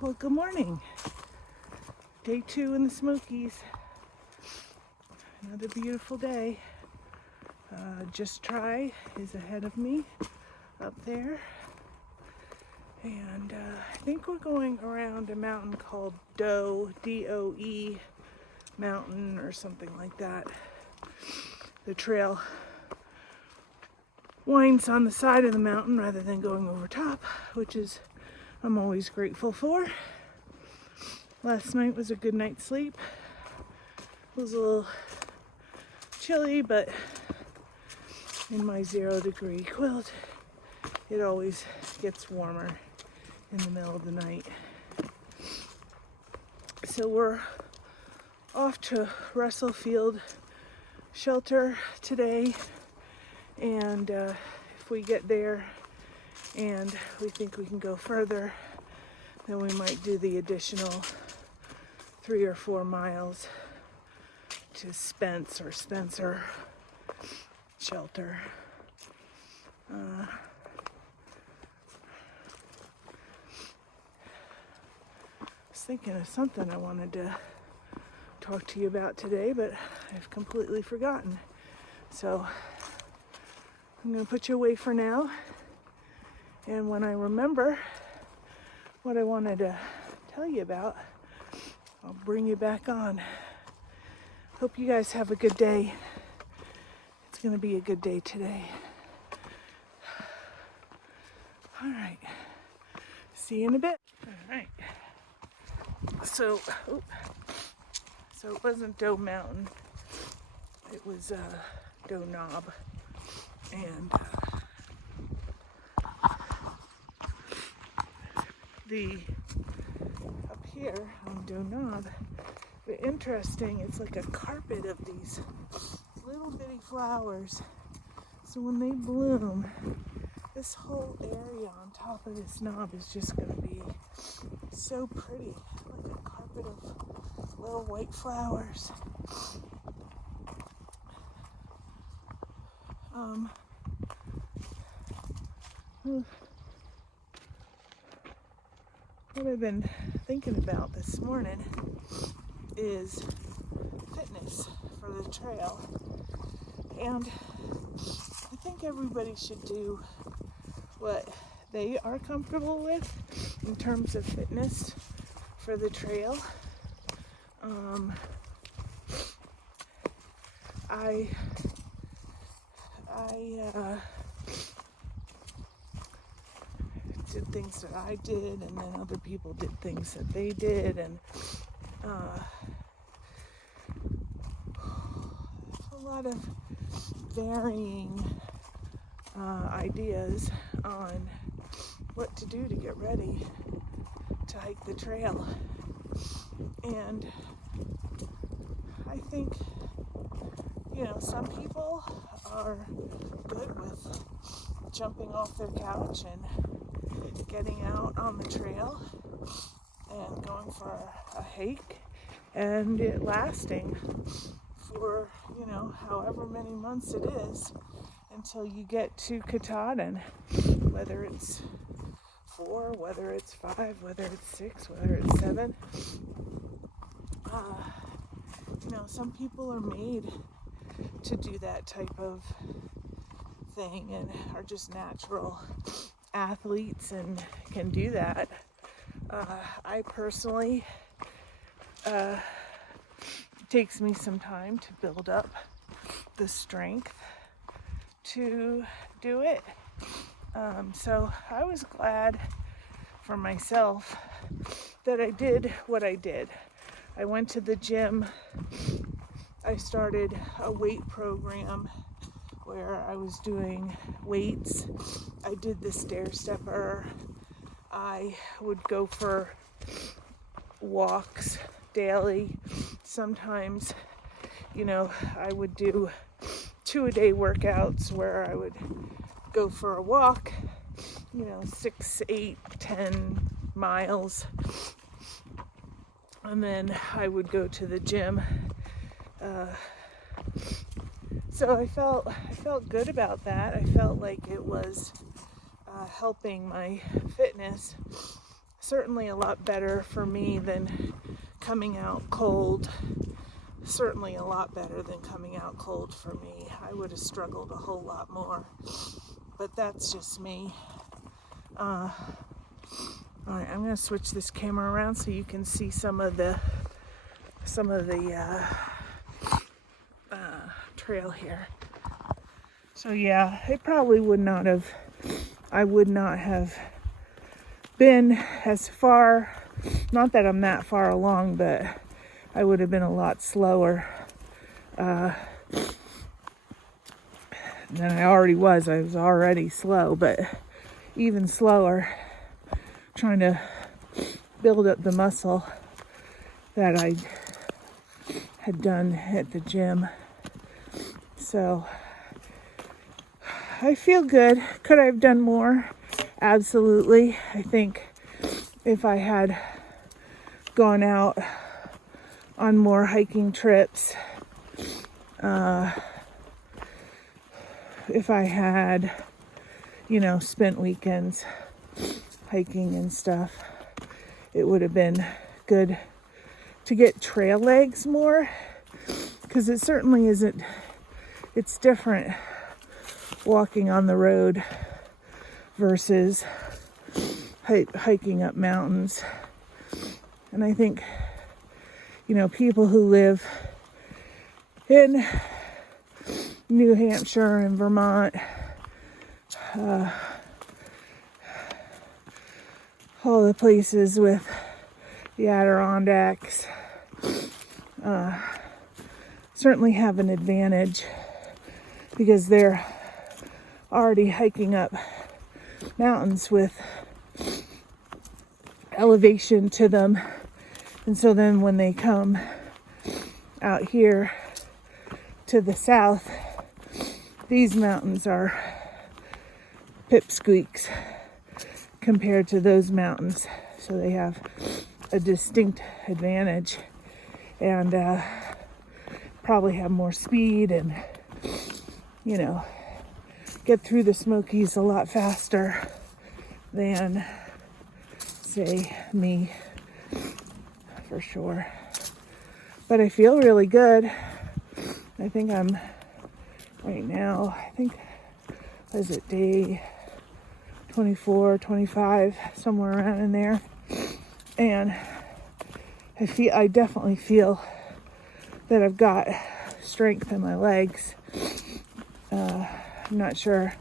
Well, good morning. Day 2 in the Smokies. Another beautiful day. Just Try is ahead of me up there. And I think we're going around a mountain called D-O-E mountain or something like that. The trail winds on the side of the mountain rather than going over top, which is I'm always grateful for. Last night was a good night's sleep. It was a little chilly, but in my 0-degree quilt, it always gets warmer in the middle of the night. So we're off to Russell Field Shelter today, and if we get there and we think we can go further, then we might do the additional 3 or 4 miles to Spencer Shelter. I was thinking of something I wanted to talk to you about today, but I've completely forgotten. So I'm going to put you away for now. And when I remember what I wanted to tell you about, I'll bring you back on. Hope you guys have a good day. It's going to be a good day today. All right. See you in a bit. All right. So it wasn't Doe Mountain. It was Doe Knob. And up here on Doe Knob, the interesting, it's like a carpet of these little bitty flowers. So when they bloom, this whole area on top of this knob is just going to be so pretty, like a carpet of little white flowers. What I've been thinking about this morning is fitness for the trail. And I think everybody should do what they are comfortable with in terms of fitness for the trail. I did things that I did, and then other people did things that they did, and a lot of varying ideas on what to do to get ready to hike the trail. And I think, some people are good with jumping off their couch and getting out on the trail and going for a hike and it lasting for, however many months it is until you get to Katahdin, whether it's 4, whether it's 5, whether it's 6, whether it's 7. Some people are made to do that type of thing and are just natural athletes and can do that. I personally, it takes me some time to build up the strength to do it. So I was glad for myself that I did what I did. I went to the gym. I started a weight program where I was doing weights. I did the stair stepper. I would go for walks daily. Sometimes, I would do 2-a-day workouts where I would go for a walk, 6, 8, 10 miles. And then I would go to the gym. So I felt good about that. I felt like it was helping my fitness. certainly a lot better for me than coming out cold. Certainly a lot better than coming out cold for me. I would have struggled a whole lot more, but that's just me. All right, I'm going to switch this camera around so you can see some of the trail here. So yeah, it probably would not have. I would not have been as far. Not that I'm that far along, but I would have been a lot slower than I already was. I was already slow, but even slower, trying to build up the muscle that I had done at the gym. So I feel good. Could I have done more? Absolutely. I think if I had gone out on more hiking trips, if I had, spent weekends hiking and stuff, it would have been good to get trail legs more, because it certainly isn't, it's different walking on the road versus hiking up mountains. And I think, people who live in New Hampshire and Vermont, all the places with the Adirondacks, certainly have an advantage because they're already hiking up mountains with elevation to them. And so then when they come out here to the south, these mountains are pipsqueaks compared to those mountains. So they have a distinct advantage and probably have more speed and, get through the Smokies a lot faster than, say, me, for sure. But I feel really good. I think I'm right now, was it day 24, 25, somewhere around in there. And I definitely feel that I've got strength in my legs. I'm not sure.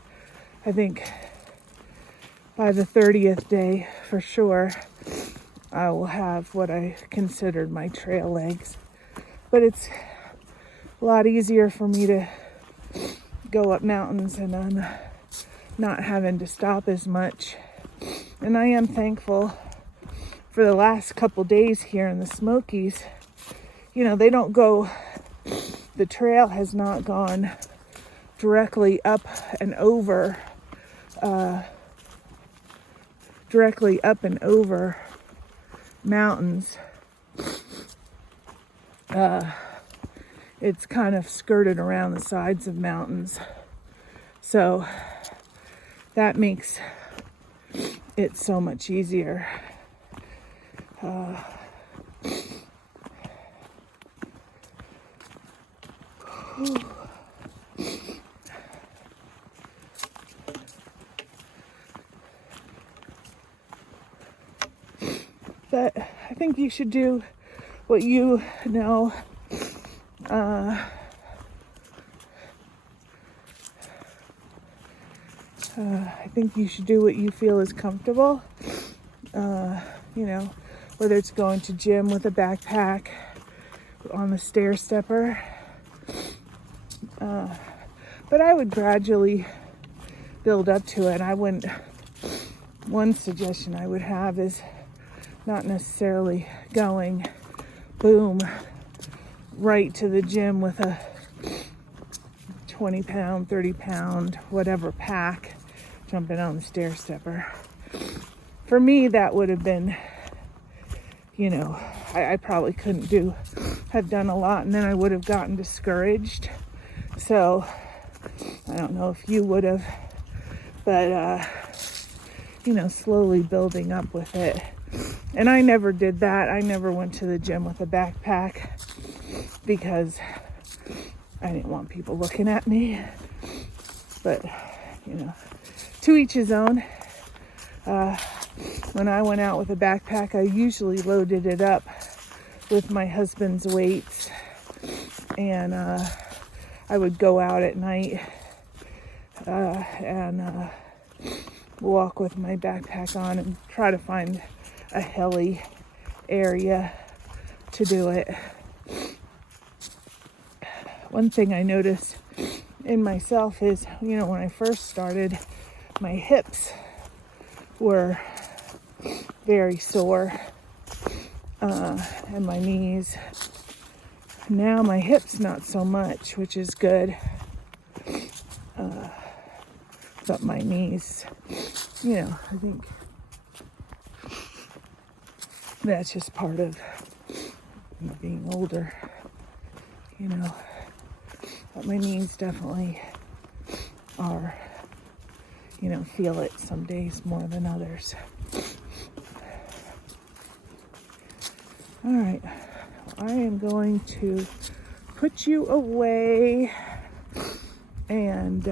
I think by the 30th day, for sure, I will have what I considered my trail legs. But it's a lot easier for me to go up mountains, and I'm not having to stop as much. And I am thankful for the last couple days here in the Smokies. They don't go, the trail has not gone directly up and over mountains. It's kind of skirted around the sides of mountains. So that makes it so much easier. But I think you should do what you know. I think you should do what you feel is comfortable. Whether it's going to gym with a backpack, on the stair stepper. But I would gradually build up to it. One suggestion I would have is not necessarily going, boom, right to the gym with a 20-pound, 30-pound, whatever pack, jumping on the stair stepper. For me, that would have been, I probably couldn't have done a lot, and then I would have gotten discouraged. So I don't know if you would have, but slowly building up with it And I never did that. I never went to the gym with a backpack because I didn't want people looking at me. But, you know, to each his own. When I went out with a backpack, I usually loaded it up with my husband's weights. And I would go out at night and walk with my backpack on and try to find a hilly area to do it. One thing I noticed in myself is, you know, when I first started, my hips were very sore, and my knees. Now my hips not so much, which is good, but my knees, you know, I think that's just part of being older, you know. But my knees definitely are, you know, feel it some days more than others. All right, I am going to put you away, and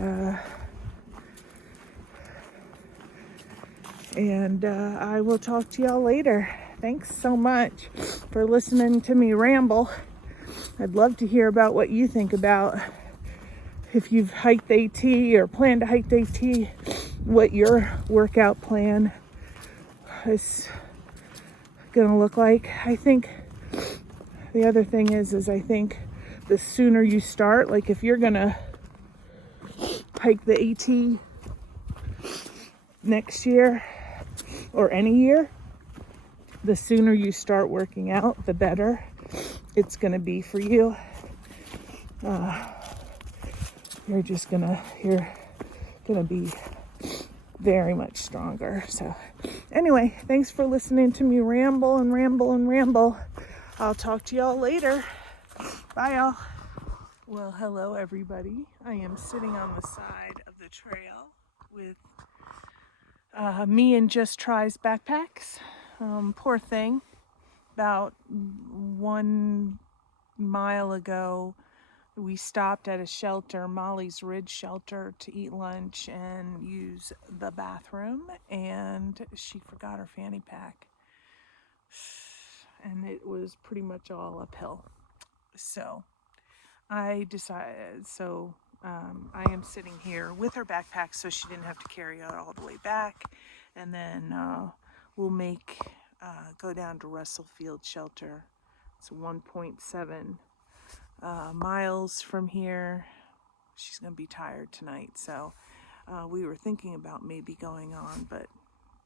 I will talk to y'all later. Thanks so much for listening to me ramble. I'd love to hear about what you think about, if you've hiked AT or plan to hike AT, what your workout plan is gonna look like. I think the other thing is I think the sooner you start, like if you're gonna hike the AT next year or any year, the sooner you start working out, the better it's gonna be for you. You're gonna be very much stronger. So anyway, thanks for listening to me ramble and ramble and ramble. I'll talk to y'all later. Bye, y'all. Well, hello, everybody. I am sitting on the side of the trail with me and Just Try's backpacks. Poor thing. About 1 mile ago, we stopped at a shelter, Molly's Ridge shelter, to eat lunch and use the bathroom, and she forgot her fanny pack. And it was pretty much all uphill. So I decided, I am sitting here with her backpack so she didn't have to carry it all the way back. And then we'll go down to Russell Field Shelter. It's 1.7 miles from here. She's going to be tired tonight. So we were thinking about maybe going on, but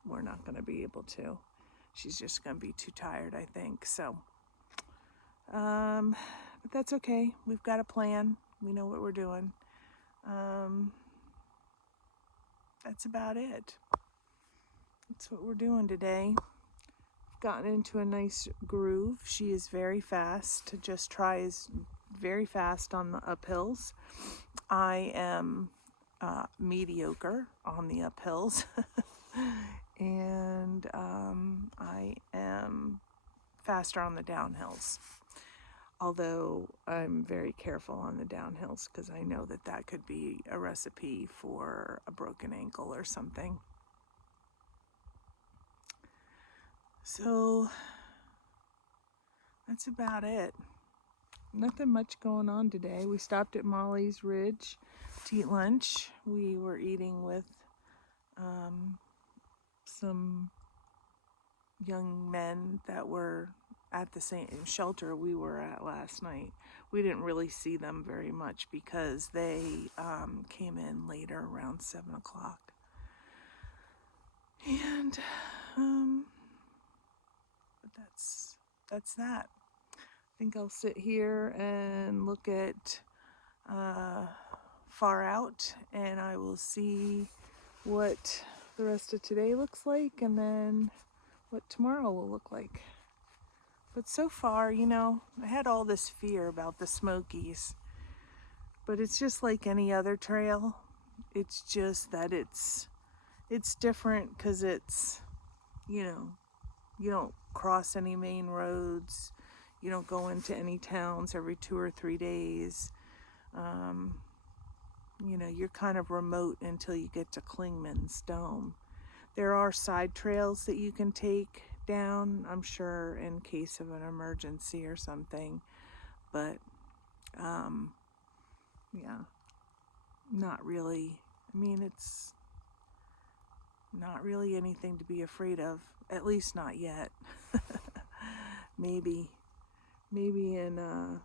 we're not going to be able to. She's just going to be too tired, I think. So, but that's okay. We've got a plan. We know what we're doing. That's about it. That's what we're doing today. Gotten into a nice groove. She is very fast. Just Try is very fast on the uphills. I am mediocre on the uphills. And I am faster on the downhills. Although I'm very careful on the downhills because I know that could be a recipe for a broken ankle or something. So that's about it. Nothing much going on today. We stopped at Molly's Ridge to eat lunch. We were eating with some young men that were at the same shelter we were at last night. We didn't really see them very much because they came in later, around 7 o'clock. And but that's that. I think I'll sit here and look at far out, and I will see what the rest of today looks like, and then what tomorrow will look like. But so far, you know, I had all this fear about the Smokies, but it's just like any other trail. It's just that it's different because it's, you know, you don't cross any main roads. You don't go into any towns every 2 or 3 days. You know, you're kind of remote until you get to Clingman's Dome. There are side trails that you can take down, I'm sure, in case of an emergency or something. But, yeah, not really. I mean, it's not really anything to be afraid of, at least not yet. maybe in a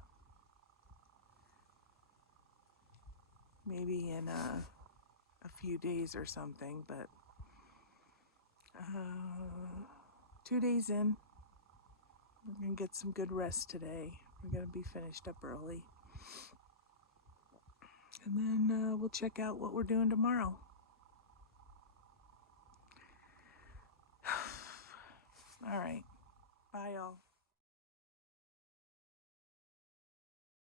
few days or something, but 2 days in, we're gonna get some good rest today. We're gonna be finished up early, and then we'll check out what we're doing tomorrow. All right, bye y'all.